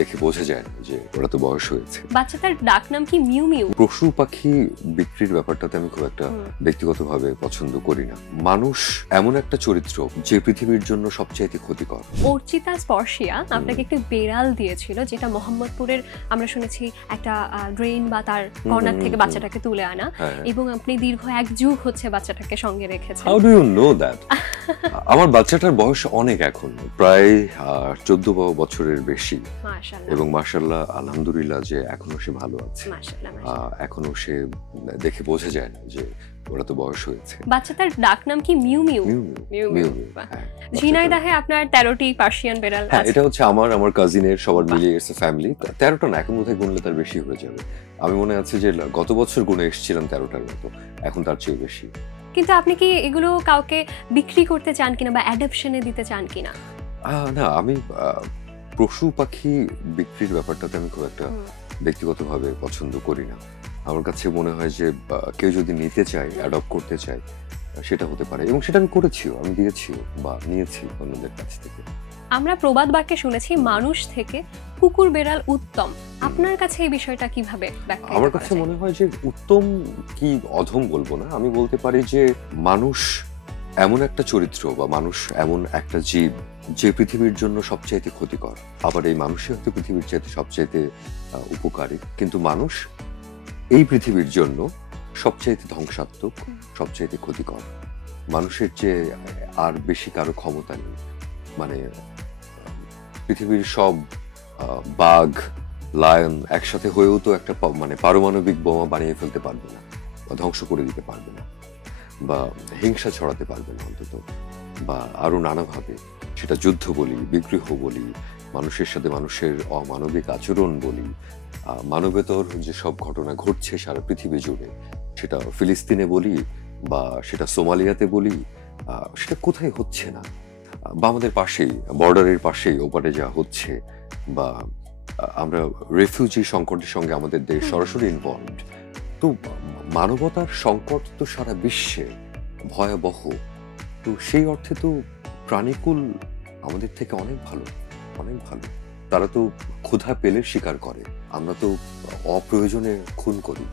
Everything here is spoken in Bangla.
দেখে বোঝা যায় না যে ওরা তো বয়স হয়েছে। বাচ্চাটার ডাক নাম কি মিউ মিউ? পশু পাখি বিক্রির ব্যাপারটাতে আমি খুব একটা ব্যক্তিগতভাবে পছন্দ করি না। মানুষ এমন একটা চরিত্র যে পৃথিবীর জন্য সবচাইতে ক্ষতিকর। অর্চিতা স্পর্শিয়া আপনাকে একটি বেড়াল দিয়েছিল, যেটা মোহাম্মদপুরের আমরা শুনেছি একটা ড্রেন বা তার কর্নার থেকে বাচ্চাটাকে তুলে আনা, এবং আপনি দীর্ঘ 1 যুগ হচ্ছে বাচ্চাটাকে সঙ্গে রেখেছেন। How do you know that? আমার বাচ্চাটার বয়স অনেক, এখন প্রায় 14 বছরের বেশি, মাশাআল্লাহ। এবং মাশাআল্লাহ আলহামদুলিল্লাহ যে এখনো সে ভালো আছে। এখনো সে দেখে বোঝা যায় না যে ওরা তো বয়স হয়েছে। বাচ্চাটার ডাক নাম কি মিউ মিউ? মিউ মিউ। ঝিনাইদহে আপনার 13টি পার্সিয়ান বেড়াল আছে। এটা হচ্ছে আমার কাজিনের সবার মিলিয়ে এসে ফ্যামিলি। 13টা না, এখন বোধহয় গুনলে তার বেশি হয়ে যাবে। আমি মনে আছে যে গত বছর গুনে এসেছিলাম 13টার মতো, এখন তার চেয়ে বেশি। কিন্তু আপনি কি এগুলো কাউকে বিক্রি করতে চান কিনা বা অ্যাডপশনে দিতে চান কিনা? না, আমি পশু পাখি বিক্রির ব্যাপারটাতে আমি খুব একটা ব্যক্তিগতভাবে পছন্দ করি না। আমার কাছে মনে হয় যে কেউ যদি নিতে চায়, অ্যাডপ্ট করতে চায়, সেটা হতে পারে, এবং সেটা আমি করেছিও, আমি দিয়েছিও বা নিয়েছি অন্যদের কাছ থেকে। আমরা প্রবাদ বাক্যে শুনেছি মানুষ থেকে কুকুর বেড়াল উত্তম। আপনার কাছে এই বিষয়টা কিভাবে ব্যাখ্যা? আমার কাছে মনে হয় যে উত্তম কি অধম বলবো না, আমি বলতে পারি যে মানুষ এমন একটা চরিত্র বা মানুষ এমন একটা জীব যে পৃথিবীর জন্য সবচাইতে ক্ষতিকর। আবার এই মানুষই হয়তো পৃথিবীর চাইতে সবচাইতে উপকারী, কিন্তু মানুষ এই পৃথিবীর জন্য সবচাইতে ধ্বংসাত্মক, সবচাইতে ক্ষতিকর। মানুষের চেয়ে আর বেশি কারো ক্ষমতা নেই। মানে পৃথিবীর সব বাঘ, লায়ন একসাথে হয়েও তো একটা মানে পারমাণবিক বোমা বানিয়ে ফেলতে পারবে না, বা ধ্বংস করে দিতে পারবে না, বা হিংসা ছড়াতে পারবে না অন্তত, বা আরো নানাভাবে, সেটা যুদ্ধ বলি, বিগ্রহ বলি, মানুষের সাথে মানুষের অমানবিক আচরণ বলি, মানবেতর যে সব ঘটনা ঘটছে সারা পৃথিবী জুড়ে, সেটা ফিলিস্তিনে বলি বা সেটা সোমালিয়াতে বলি, সেটা কোথায় হচ্ছে না, বা আমাদের পাশেই, বর্ডারের পাশেই ওপারে যা হচ্ছে, বা আমরা রেফিউজি সংকটের সঙ্গে আমাদের দেশ সরাসরি ইনভলভড। তো মানবতার সংকট তো সারা বিশ্বে ভয়াবহ। তো সেই অর্থে তো প্রাণীকুল আমাদের থেকে অনেক ভালো, অনেক ভালো। তারা তো ক্ষুধা পেলে শিকার করে, আমরা তো অপ্রয়োজনে খুন করি।